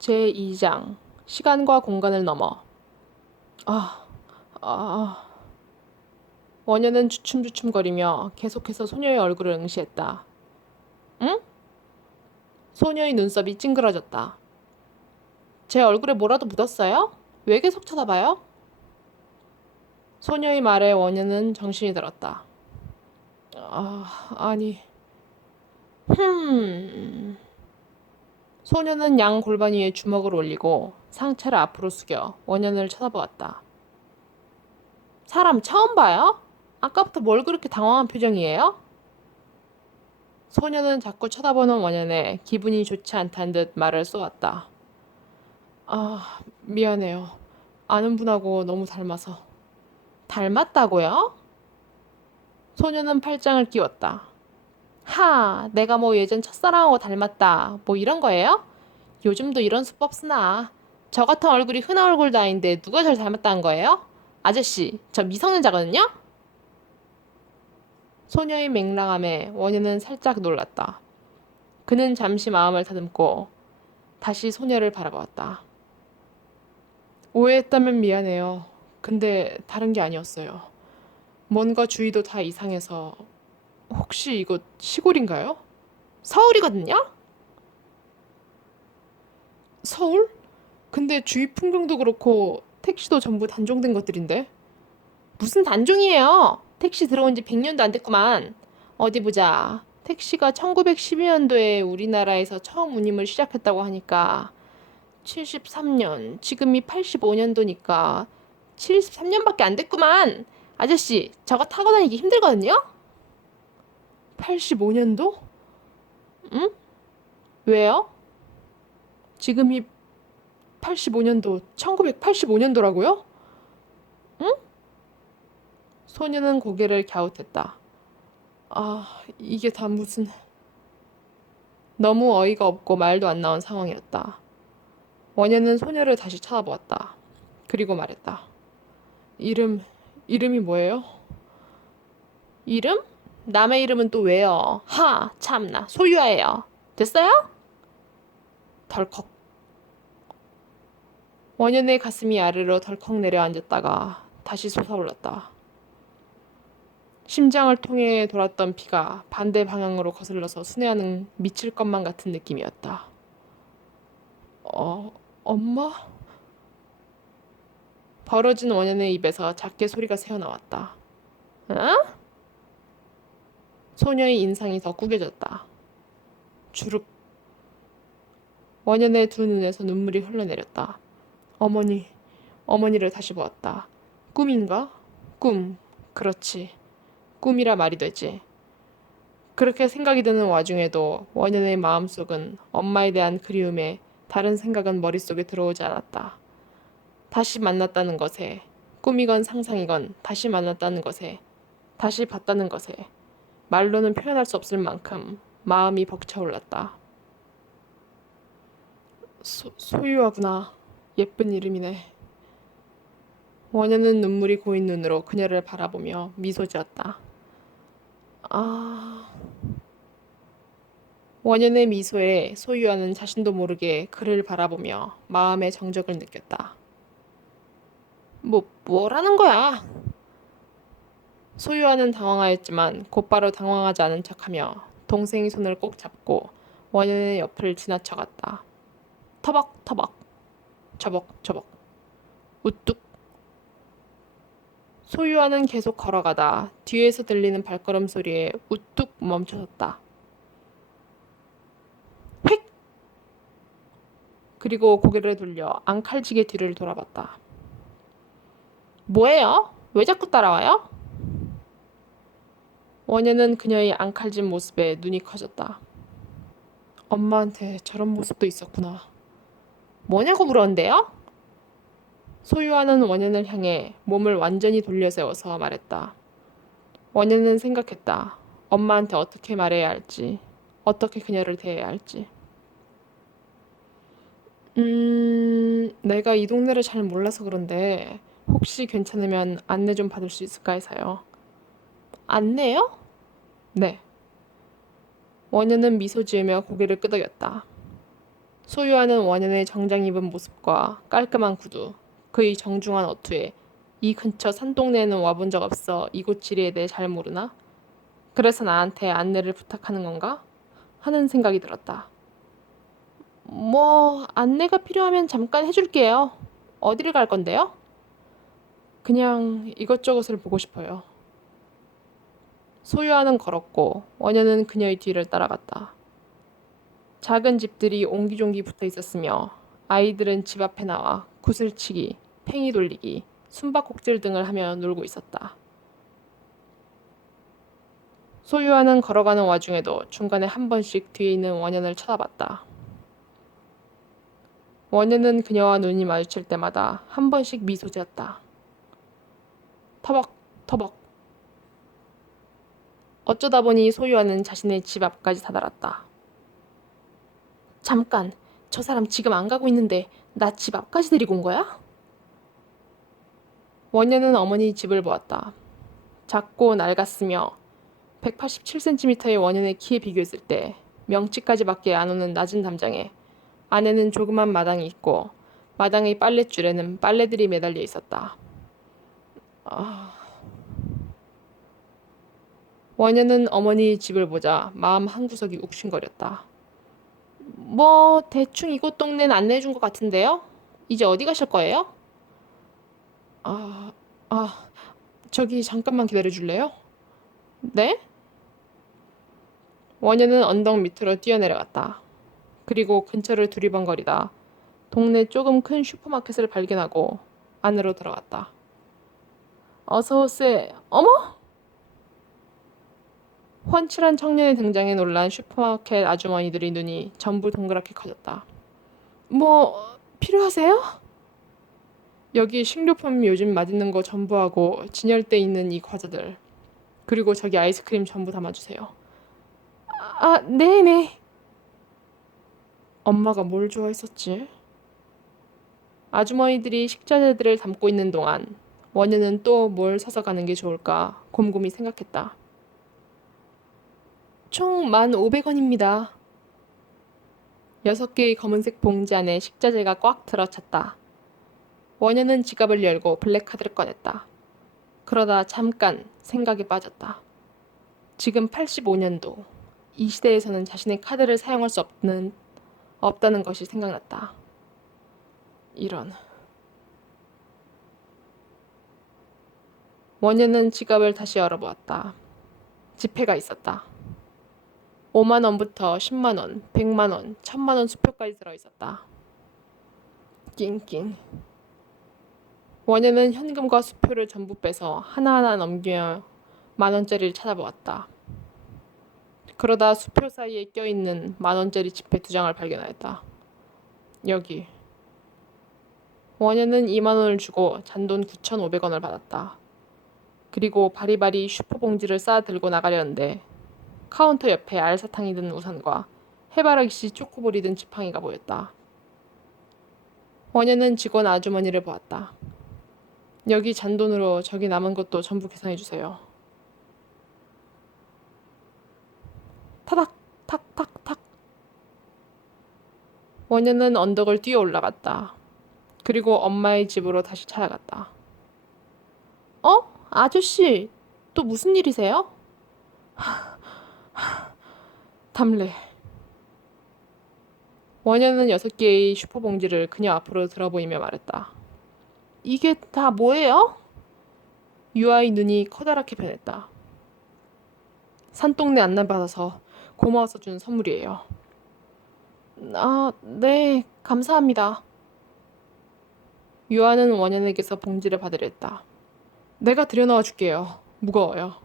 제2장 시간과 공간을 넘어. 아, 아. 원현은 주춤주춤거리며 계속해서 소녀의 얼굴을 응시했다. 응? 소녀의 눈썹이 찡그러졌다. 제 얼굴에 뭐라도 묻었어요? 왜 계속 쳐다봐요? 소녀의 말에 원현은 정신이 들었다. 아니. 소녀는 양 골반 위에 주먹을 올리고 상체를 앞으로 숙여 원현을 쳐다보았다. 사람 처음 봐요? 아까부터 뭘 그렇게 당황한 표정이에요? 소녀는 자꾸 쳐다보는 원현에 기분이 좋지 않다는 듯 말을 쏘았다. 미안해요. 아는 분하고 너무 닮아서. 닮았다고요? 소녀는 팔짱을 끼웠다. 내가 뭐 예전 첫사랑하고 닮았다. 뭐 이런 거예요? 요즘도 이런 수법 쓰나. 저 같은 얼굴이 흔한 얼굴도 아닌데 누가 절 닮았다는 거예요? 아저씨, 저 미성년자거든요? 소녀의 맹랑함에 원현은 살짝 놀랐다. 그는 잠시 마음을 다듬고 다시 소녀를 바라보았다. 오해했다면 미안해요. 근데 다른 게 아니었어요. 뭔가 주위도 다 이상해서. 혹시 이곳 시골인가요? 서울이거든요? 서울? 근데 주위 풍경도 그렇고 택시도 전부 단종된 것들인데? 무슨 단종이에요? 택시 들어온 지 100년도 안 됐구만. 어디 보자. 택시가 1912년도에 우리나라에서 처음 운임을 시작했다고 하니까 73년, 지금이 85년도니까 73년밖에 안 됐구만. 아저씨, 저거 타고 다니기 힘들거든요? 85년도? 응? 왜요? 지금이 85년도, 1985년도라고요? 응? 소녀는 고개를 갸웃했다. 이게 다 무슨... 너무 어이가 없고 말도 안 나온 상황이었다. 원현은 소녀를 다시 쳐다보았다. 그리고 말했다. 이름, 이름이 뭐예요? 이름? 남의 이름은 또 왜요? 참나, 소유하예요. 됐어요? 덜컥. 원현의 가슴이 아래로 덜컥 내려앉았다가 다시 솟아올랐다. 심장을 통해 돌았던 피가 반대 방향으로 거슬러서 순회하는 미칠 것만 같은 느낌이었다. 엄마? 벌어진 원현의 입에서 작게 소리가 새어나왔다. 어? 소녀의 인상이 더 구겨졌다. 주룩. 원현의 두 눈에서 눈물이 흘러내렸다. 어머니, 어머니를 다시 보았다. 꿈인가? 꿈. 그렇지. 꿈이라 말이 되지. 그렇게 생각이 드는 와중에도 원현의 마음속은 엄마에 대한 그리움에 다른 생각은 머릿속에 들어오지 않았다. 다시 만났다는 것에, 꿈이건 상상이건 다시 만났다는 것에, 다시 봤다는 것에 말로는 표현할 수 없을 만큼 마음이 벅차올랐다. 소유하구나. 예쁜 이름이네. 원현은 눈물이 고인 눈으로 그녀를 바라보며 미소 지었다. 원현의 미소에 소유하는 자신도 모르게 그를 바라보며 마음의 정적을 느꼈다. 뭐라는 거야? 소유하는 당황하였지만 곧바로 당황하지 않은 척하며 동생의 손을 꼭 잡고 원현의 옆을 지나쳐갔다. 터벅터벅, 저벅저벅, 우뚝. 소유하는 계속 걸어가다 뒤에서 들리는 발걸음 소리에 우뚝 멈춰섰다. 휙! 그리고 고개를 돌려 앙칼지게 뒤를 돌아봤다. 뭐예요? 왜 자꾸 따라와요? 원현은 그녀의 앙칼진 모습에 눈이 커졌다. 엄마한테 저런 모습도 있었구나. 뭐냐고 물었는데요? 소유하는 원현을 향해 몸을 완전히 돌려 세워서 말했다. 원현은 생각했다. 엄마한테 어떻게 말해야 할지, 어떻게 그녀를 대해야 할지. 내가 이 동네를 잘 몰라서 그런데 혹시 괜찮으면 안내 좀 받을 수 있을까 해서요. 안내요? 네. 원현은 미소 지으며 고개를 끄덕였다. 소유하는 원현의 정장 입은 모습과 깔끔한 구두, 그의 정중한 어투에 이 근처 산동네에는 와본 적 없어 이곳 지리에 대해 잘 모르나? 그래서 나한테 안내를 부탁하는 건가? 하는 생각이 들었다. 뭐 안내가 필요하면 잠깐 해줄게요. 어디를 갈 건데요? 그냥 이것저것을 보고 싶어요. 소유하는 걸었고 원현은 그녀의 뒤를 따라갔다. 작은 집들이 옹기종기 붙어 있었으며 아이들은 집 앞에 나와 구슬치기, 팽이 돌리기, 숨바꼭질 등을 하며 놀고 있었다. 소유하는 걸어가는 와중에도 중간에 한 번씩 뒤에 있는 원현을 쳐다봤다. 원현은 그녀와 눈이 마주칠 때마다 한 번씩 미소 지었다. 터벅, 터벅. 어쩌다 보니 소유하는 자신의 집 앞까지 다다랐다. 잠깐, 저 사람 지금 안 가고 있는데 나 집 앞까지 데리고 온 거야? 원현은 어머니 집을 보았다. 작고 낡았으며 187cm의 원현의 키에 비교했을 때 명치까지밖에 안 오는 낮은 담장에 안에는 조그만 마당이 있고 마당의 빨랫줄에는 빨래들이 매달려 있었다. 원현은 어머니 집을 보자 마음 한구석이 욱신거렸다. 뭐 대충 이곳 동네는 안내해 준 것 같은데요? 이제 어디 가실 거예요? 아, 아, 저기 잠깐만 기다려 줄래요? 네? 원현은 언덕 밑으로 뛰어내려갔다. 그리고 근처를 두리번거리다 동네 조금 큰 슈퍼마켓을 발견하고 안으로 들어갔다. 어서 오세요. 어머? 훤칠한 청년의 등장에 놀란 슈퍼마켓 아주머니들의 눈이 전부 동그랗게 커졌다. 뭐 필요하세요? 여기 식료품 요즘 맛있는 거 전부 하고 진열대 있는 이 과자들 그리고 저기 아이스크림 전부 담아주세요. 네네. 엄마가 뭘 좋아했었지? 아주머니들이 식자재들을 담고 있는 동안 원현은 또 뭘 사서 가는 게 좋을까 곰곰이 생각했다. 총 1,500원입니다. 6개의 검은색 봉지 안에 식자재가 꽉 들어찼다. 원현은 지갑을 열고 블랙카드를 꺼냈다. 그러다 잠깐 생각에 빠졌다. 지금 85년도. 이 시대에서는 자신의 카드를 사용할 수 없다는 것이 생각났다. 이런. 원현은 지갑을 다시 열어보았다. 지폐가 있었다. 5만 원부터 10만 원, 100만 원, 1000만 원 수표까지 들어있었다. 낑낑. 원현은 현금과 수표를 전부 빼서 하나하나 넘기며 10,000원짜리를 찾아보았다. 그러다 수표 사이에 껴있는 10,000원짜리 지폐 2장을 발견하였다. 여기. 원현은 2만 원을 주고 잔돈 9,500원을 받았다. 그리고 바리바리 슈퍼봉지를 쌓아 들고 나가려는데 카운터 옆에 알사탕이 든 우산과 해바라기씨 초코볼이 든 지팡이가 보였다. 원현은 직원 아주머니를 보았다. 여기 잔돈으로 저기 남은 것도 전부 계산해 주세요. 타닥 탁탁탁. 원현은 언덕을 뛰어 올라갔다. 그리고 엄마의 집으로 다시 찾아갔다. 아저씨, 또 무슨 일이세요? 담례. 원현은 6개의 슈퍼봉지를 그녀 앞으로 들어보이며 말했다. 이게 다 뭐예요? 유아의 눈이 커다랗게 변했다. 산동네 안내받아서 고마워서 준 선물이에요. 네, 감사합니다. 유아는 원현에게서 봉지를 받으려 했다. 내가 들여놓아 줄게요. 무거워요.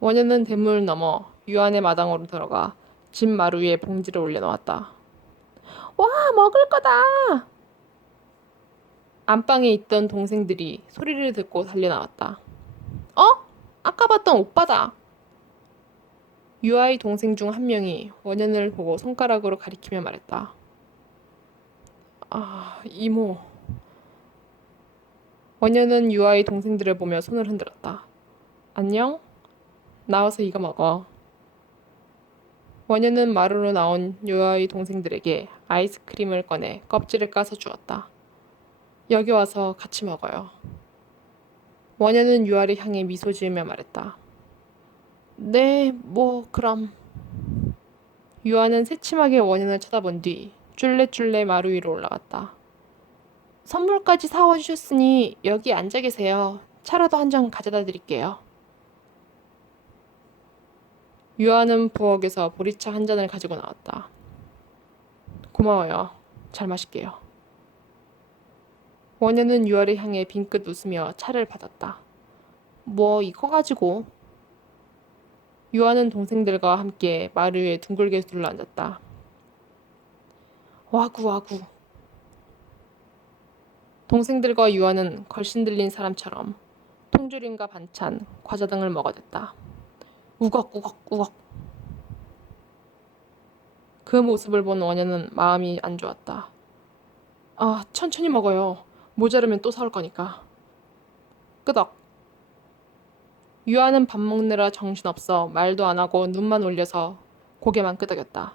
원현은 대문을 넘어 유한의 마당으로 들어가 집 마루 위에 봉지를 올려놓았다. 와, 먹을 거다! 안방에 있던 동생들이 소리를 듣고 달려나왔다. 아까 봤던 오빠다. 유아의 동생 중 한 명이 원현을 보고 손가락으로 가리키며 말했다. 이모. 원현은 유아의 동생들을 보며 손을 흔들었다. 안녕? 나와서 이거 먹어. 원현은 마루로 나온 유아의 동생들에게 아이스크림을 꺼내 껍질을 까서 주었다. 여기 와서 같이 먹어요. 원현은 유아를 향해 미소 지으며 말했다. 네, 그럼. 유아는 새침하게 원현을 쳐다본 뒤 쫄래쫄래 마루 위로 올라갔다. 선물까지 사와 주셨으니 여기 앉아 계세요. 차라도 한 잔 가져다 드릴게요. 유아는 부엌에서 보리차 한 잔을 가지고 나왔다. 고마워요. 잘 마실게요. 원현은 유아를 향해 빙긋 웃으며 차를 받았다. 이거 가지고. 유아는 동생들과 함께 마루 위에 둥글게 둘러앉았다. 와구와구. 동생들과 유아는 걸신 들린 사람처럼 통조림과 반찬, 과자 등을 먹어댔다. 우걱우걱우걱. 그 모습을 본 원현은 마음이 안 좋았다. 천천히 먹어요. 모자르면 또 사올 거니까. 끄덕. 유아는 밥 먹느라 정신없어 말도 안 하고 눈만 올려서 고개만 끄덕였다.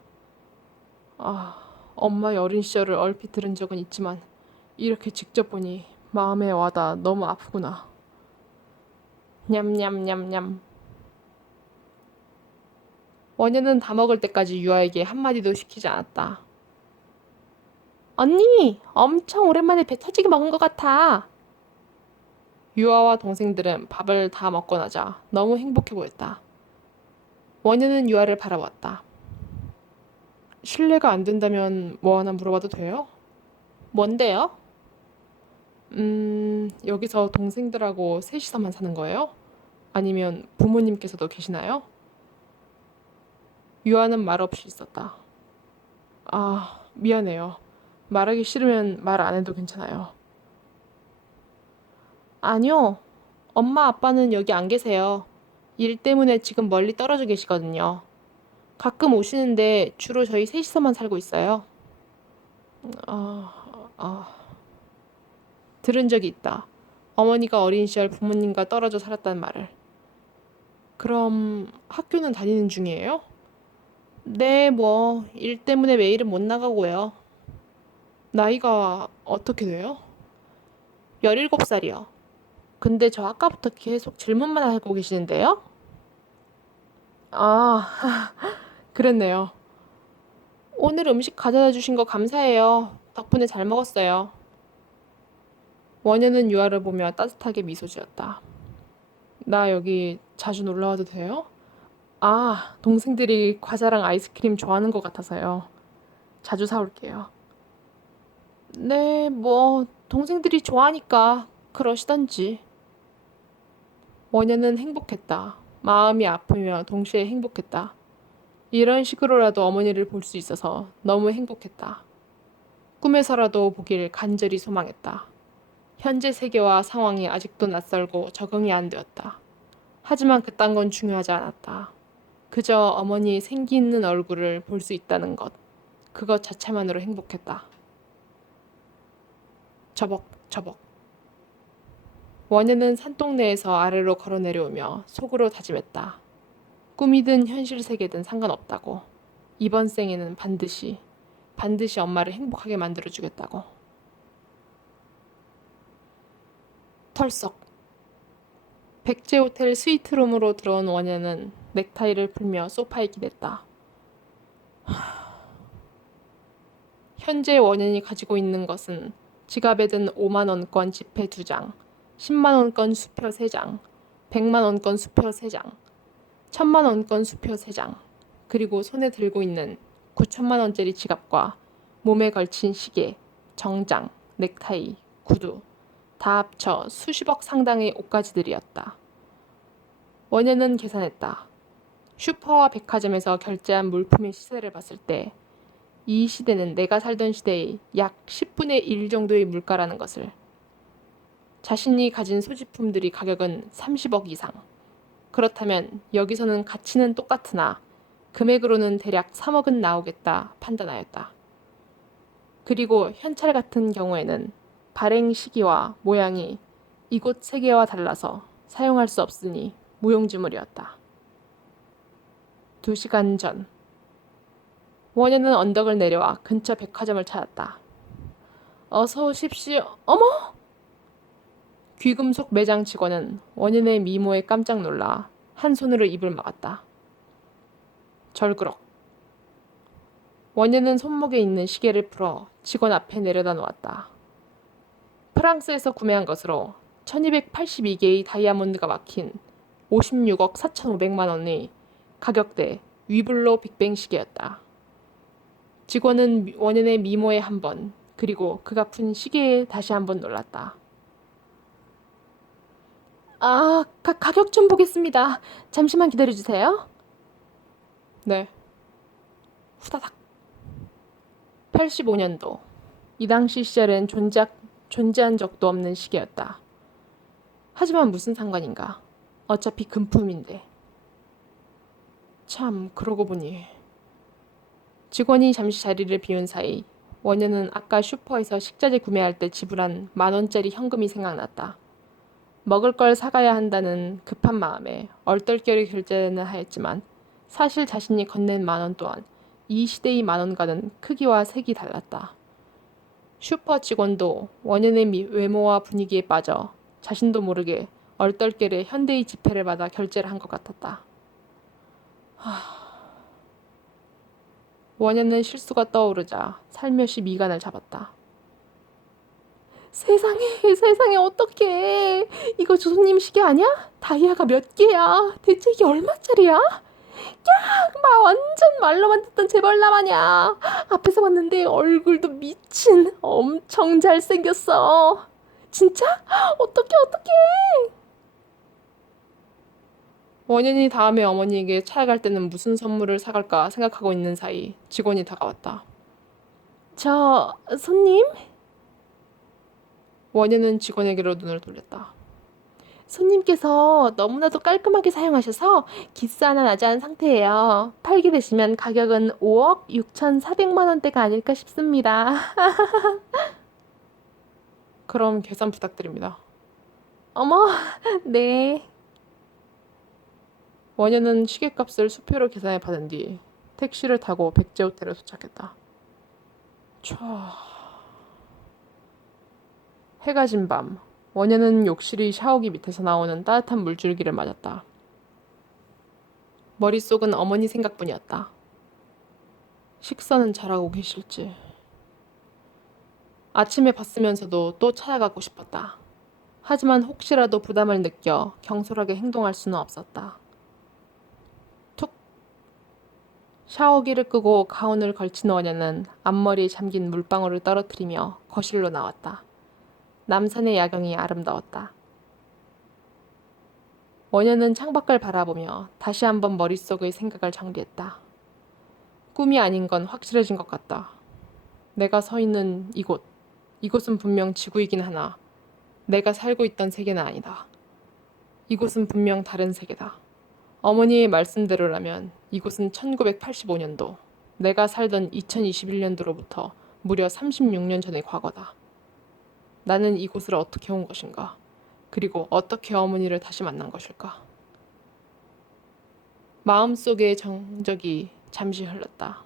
엄마의 어린 시절을 얼핏 들은 적은 있지만 이렇게 직접 보니 마음에 와닿아 너무 아프구나. 냠냠냠냠. 원현은 다 먹을 때까지 유아에게 한마디도 시키지 않았다. 언니, 엄청 오랜만에 배 터지게 먹은 것 같아. 유아와 동생들은 밥을 다 먹고 나자 너무 행복해 보였다. 원현은 유아를 바라보았다. 실례가 안 된다면 뭐 하나 물어봐도 돼요? 뭔데요? 여기서 동생들하고 셋이서만 사는 거예요? 아니면 부모님께서도 계시나요? 유아는 말 없이 있었다. 미안해요. 말하기 싫으면 말 안 해도 괜찮아요. 아니요. 엄마 아빠는 여기 안 계세요. 일 때문에 지금 멀리 떨어져 계시거든요. 가끔 오시는데 주로 저희 셋이서만 살고 있어요. 아, 아. 들은 적이 있다. 어머니가 어린 시절 부모님과 떨어져 살았다는 말을. 그럼 학교는 다니는 중이에요? 네, 일 때문에 매일은 못 나가고요. 나이가 어떻게 돼요? 17살이요. 근데 저 아까부터 계속 질문만 하고 계시는데요? 아, 그랬네요. 오늘 음식 가져다 주신 거 감사해요. 덕분에 잘 먹었어요. 원현은 유아를 보며 따뜻하게 미소 지었다. 나 여기 자주 놀러 와도 돼요? 동생들이 과자랑 아이스크림 좋아하는 것 같아서요. 자주 사올게요. 네, 동생들이 좋아하니까 그러시던지. 원현은 행복했다. 마음이 아프며 동시에 행복했다. 이런 식으로라도 어머니를 볼 수 있어서 너무 행복했다. 꿈에서라도 보길 간절히 소망했다. 현재 세계와 상황이 아직도 낯설고 적응이 안 되었다. 하지만 그딴 건 중요하지 않았다. 그저 어머니의 생기 있는 얼굴을 볼 수 있다는 것. 그것 자체만으로 행복했다. 저벅저벅. 원현은 산동네에서 아래로 걸어 내려오며 속으로 다짐했다. 꿈이든 현실 세계든 상관없다고. 이번 생에는 반드시 엄마를 행복하게 만들어주겠다고. 털썩. 백제 호텔 스위트룸으로 들어온 원현은 넥타이를 풀며 소파에 기댔다. 현재 원현이 가지고 있는 것은 지갑에 든 5만 원권 지폐 2장, 10만 원권 수표 3장, 100만 원권 수표 3장, 1000만 원권 수표 3장, 그리고 손에 들고 있는 9천만 원짜리 지갑과 몸에 걸친 시계, 정장, 넥타이, 구두, 다 합쳐 수십억 상당의 옷가지들이었다. 원현은 계산했다. 슈퍼와 백화점에서 결제한 물품의 시세를 봤을 때 이 시대는 내가 살던 시대의 약 10분의 1 정도의 물가라는 것을. 자신이 가진 소지품들이 가격은 30억 이상. 그렇다면 여기서는 가치는 똑같으나 금액으로는 대략 3억은 나오겠다 판단하였다. 그리고 현찰 같은 경우에는 발행 시기와 모양이 이곳 세계와 달라서 사용할 수 없으니 무용지물이었다. 2시간 전 원현은 언덕을 내려와 근처 백화점을 찾았다. 어서 오십시오. 어머! 귀금속 매장 직원은 원현의 미모에 깜짝 놀라 한 손으로 입을 막았다. 절그럭. 원현은 손목에 있는 시계를 풀어 직원 앞에 내려다 놓았다. 프랑스에서 구매한 것으로 1282개의 다이아몬드가 막힌 56억 4,500만 원의 가격대 위블로 빅뱅 시계였다. 직원은 원현의 미모에 한 번, 그리고 그가 푼 시계에 다시 한 번 놀랐다. 가격 좀 보겠습니다. 잠시만 기다려주세요. 네. 후다닥. 85년도. 이 당시 시절엔 존재한 적도 없는 시계였다. 하지만 무슨 상관인가. 어차피 금품인데. 참, 그러고 보니. 직원이 잠시 자리를 비운 사이 원현은 아까 슈퍼에서 식자재 구매할 때 지불한 10,000원짜리 현금이 생각났다. 먹을 걸 사가야 한다는 급한 마음에 얼떨결에 결제는 하였지만 사실 자신이 건넨 10,000원 또한 이 시대의 10,000원과는 크기와 색이 달랐다. 슈퍼 직원도 원현의 외모와 분위기에 빠져 자신도 모르게 얼떨결에 현대의 지폐를 받아 결제를 한 것 같았다. 원현은 실수가 떠오르자 살며시 미간을 잡았다. 세상에 어떡해. 이거 조선님 시계 아니야? 다이아가 몇 개야? 대체 이게 얼마짜리야? 막 완전 말로만 듣던 재벌남 아냐. 앞에서 봤는데 얼굴도 미친 엄청 잘생겼어. 진짜? 어떡해. 원현이 다음에 어머니에게 차에 갈 때는 무슨 선물을 사갈까 생각하고 있는 사이 직원이 다가왔다. 저 손님? 원현은 직원에게로 눈을 돌렸다. 손님께서 너무나도 깔끔하게 사용하셔서 기스 하나 나지 않은 상태예요. 팔게 되시면 가격은 5억 6,400만 원대가 아닐까 싶습니다. 그럼 계산 부탁드립니다. 어머, 네. 원현은 시계값을 수표로 계산해 받은 뒤 택시를 타고 백제 호텔에 도착했다. 해가 진 밤, 원현은 욕실의 샤워기 밑에서 나오는 따뜻한 물줄기를 맞았다. 머릿속은 어머니 생각뿐이었다. 식사는 잘하고 계실지. 아침에 봤으면서도 또 찾아가고 싶었다. 하지만 혹시라도 부담을 느껴 경솔하게 행동할 수는 없었다. 툭. 샤워기를 끄고 가운을 걸친 원현은 앞머리에 잠긴 물방울을 떨어뜨리며 거실로 나왔다. 남산의 야경이 아름다웠다. 원현은 창밖을 바라보며 다시 한번 머릿속의 생각을 정리했다. 꿈이 아닌 건 확실해진 것 같다. 내가 서 있는 이곳은 분명 지구이긴 하나 내가 살고 있던 세계는 아니다. 이곳은 분명 다른 세계다. 어머니의 말씀대로라면 이곳은 1985년도, 내가 살던 2021년도로부터 무려 36년 전의 과거다. 나는 이곳을 어떻게 온 것인가? 그리고 어떻게 어머니를 다시 만난 것일까? 마음속의 정적이 잠시 흘렀다.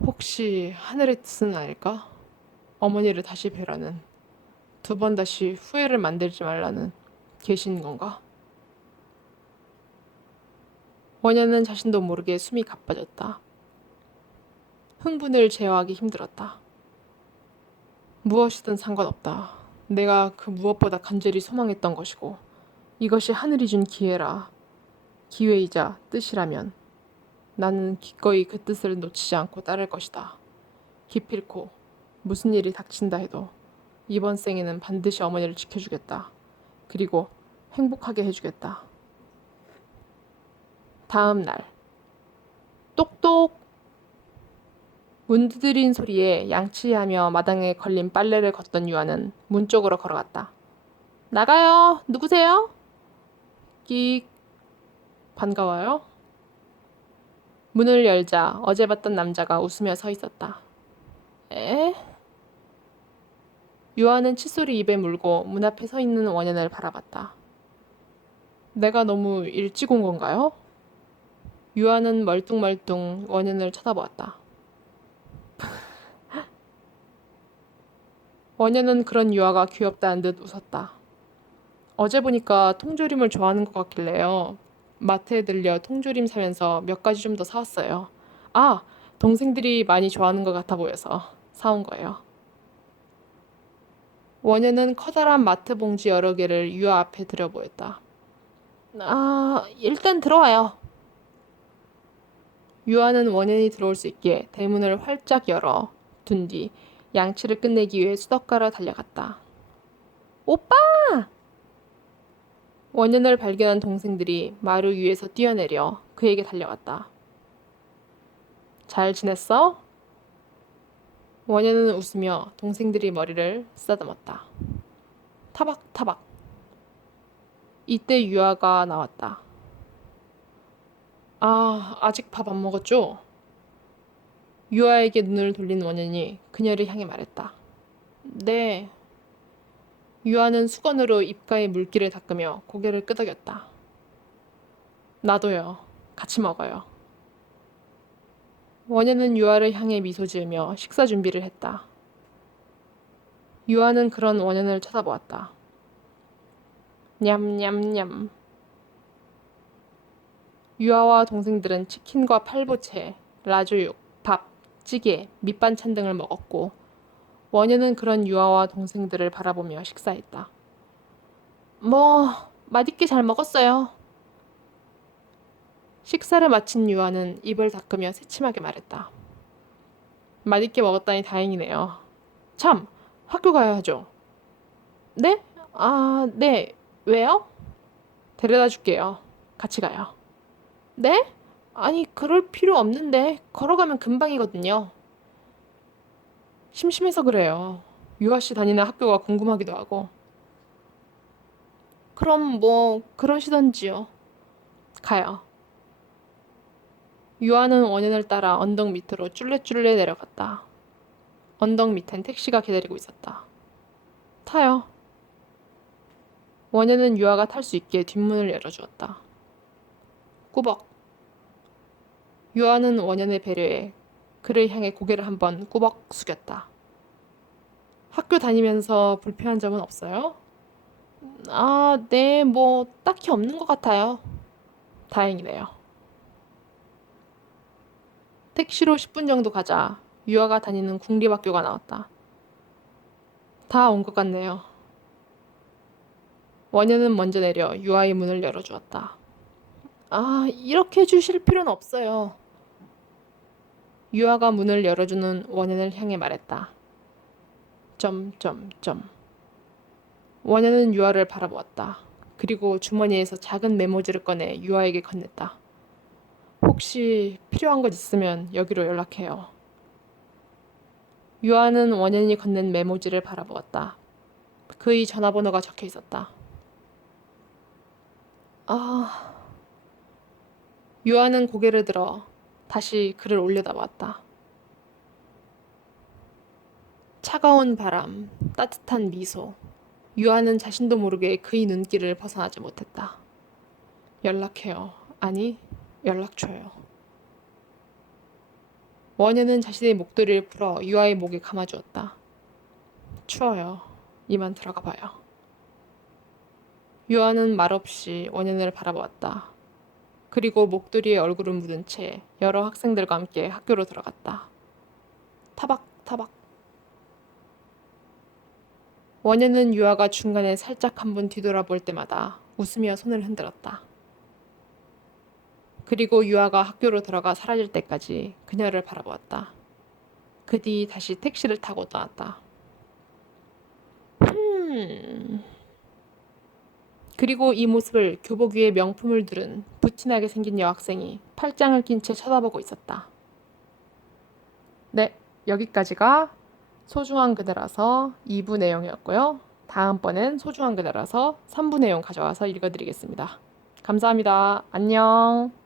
혹시 하늘의 뜻은 아닐까? 어머니를 다시 뵈라는, 두 번 다시 후회를 만들지 말라는 계신 건가? 원현은 자신도 모르게 숨이 가빠졌다. 흥분을 제어하기 힘들었다. 무엇이든 상관없다. 내가 그 무엇보다 간절히 소망했던 것이고 이것이 하늘이 준 기회라. 기회이자 뜻이라면 나는 기꺼이 그 뜻을 놓치지 않고 따를 것이다. 기필코 무슨 일이 닥친다 해도 이번 생에는 반드시 어머니를 지켜주겠다. 그리고 행복하게 해주겠다. 다음 날 똑똑 문 두드린 소리에 양치하며 마당에 걸린 빨래를 걷던 유아는 문 쪽으로 걸어갔다. 나가요. 누구세요? 끽. 반가워요. 문을 열자 어제 봤던 남자가 웃으며 서 있었다. 에? 유아는 칫솔을 입에 물고 문 앞에 서 있는 원현을 바라봤다. 내가 너무 일찍 온 건가요? 유아는 멀뚱멀뚱 원현을 쳐다보았다. 원현은 그런 유아가 귀엽다는 듯 웃었다. 어제 보니까 통조림을 좋아하는 것 같길래요. 마트에 들려 통조림 사면서 몇 가지 좀 더 사왔어요. 아, 동생들이 많이 좋아하는 것 같아 보여서 사온 거예요. 원현은 커다란 마트 봉지 여러 개를 유아 앞에 들여보였다. 아, 일단 들어와요. 유아는 원현이 들어올 수 있게 대문을 활짝 열어 둔 뒤 양치를 끝내기 위해 수덕가로 달려갔다. 오빠! 원현을 발견한 동생들이 마루 위에서 뛰어내려 그에게 달려갔다. 잘 지냈어? 원현은 웃으며 동생들이 머리를 쓰다듬었다. 타박타박. 이때 유아가 나왔다. 아, 아직 밥 안 먹었죠? 유아에게 눈을 돌린 원현이 그녀를 향해 말했다. 네. 유아는 수건으로 입가에 물기를 닦으며 고개를 끄덕였다. 나도요. 같이 먹어요. 원현은 유아를 향해 미소 지으며 식사 준비를 했다. 유아는 그런 원현을 쳐다보았다. 냠냠냠. 유아와 동생들은 치킨과 팔보채, 라조육, 밥, 찌개, 밑반찬 등을 먹었고 원현은 그런 유아와 동생들을 바라보며 식사했다. 뭐, 맛있게 잘 먹었어요. 식사를 마친 유아는 입을 닦으며 새침하게 말했다. 맛있게 먹었다니 다행이네요. 참, 학교 가야 하죠. 네? 아, 네. 왜요? 데려다 줄게요. 같이 가요. 네? 아니, 그럴 필요 없는데 걸어가면 금방이거든요. 심심해서 그래요. 유아 씨 다니는 학교가 궁금하기도 하고. 그럼 뭐 그러시던지요. 가요. 유아는 원현을 따라 언덕 밑으로 쭈레쭈레 내려갔다. 언덕 밑엔 택시가 기다리고 있었다. 타요. 원현은 유아가 탈 수 있게 뒷문을 열어주었다. 꾸벅. 유아는 원현의 배려에 그를 향해 고개를 한번 꾸벅 숙였다. 학교 다니면서 불편한 점은 없어요? 아, 네, 뭐 딱히 없는 것 같아요. 다행이네요. 택시로 10분 정도 가자 유아가 다니는 국립학교가 나왔다. 다 온 것 같네요. 원현은 먼저 내려 유아의 문을 열어주었다. 아, 이렇게 해주실 필요는 없어요. 유아가 문을 열어주는 원현을 향해 말했다. 점점점. 원현은 유아를 바라보았다. 그리고 주머니에서 작은 메모지를 꺼내 유아에게 건넸다. 혹시 필요한 것 있으면 여기로 연락해요. 유아는 원현이 건넨 메모지를 바라보았다. 그의 전화번호가 적혀 있었다. 아, 유아는 고개를 들어 다시 글을 올려다보았다. 차가운 바람, 따뜻한 미소. 유아는 자신도 모르게 그의 눈길을 벗어나지 못했다. 연락해요. 아니, 연락 줘요. 원현은 자신의 목도리를 풀어 유아의 목에 감아주었다. 추워요. 이만 들어가 봐요. 유아는 말없이 원현을 바라보았다. 그리고 목도리에 얼굴을 묻은 채 여러 학생들과 함께 학교로 들어갔다. 타박타박. 원현은 유아가 중간에 살짝 한번 뒤돌아볼 때마다 웃으며 손을 흔들었다. 그리고 유아가 학교로 들어가 사라질 때까지 그녀를 바라보았다. 그 뒤 다시 택시를 타고 떠났다. 그리고 이 모습을 교복 위에 명품을 두른 부티나게 생긴 여학생이 팔짱을 낀 채 쳐다보고 있었다. 네, 여기까지가 소중한 그대라서 2부 내용이었고요. 다음번엔 소중한 그대라서 3부 내용 가져와서 읽어드리겠습니다. 감사합니다. 안녕.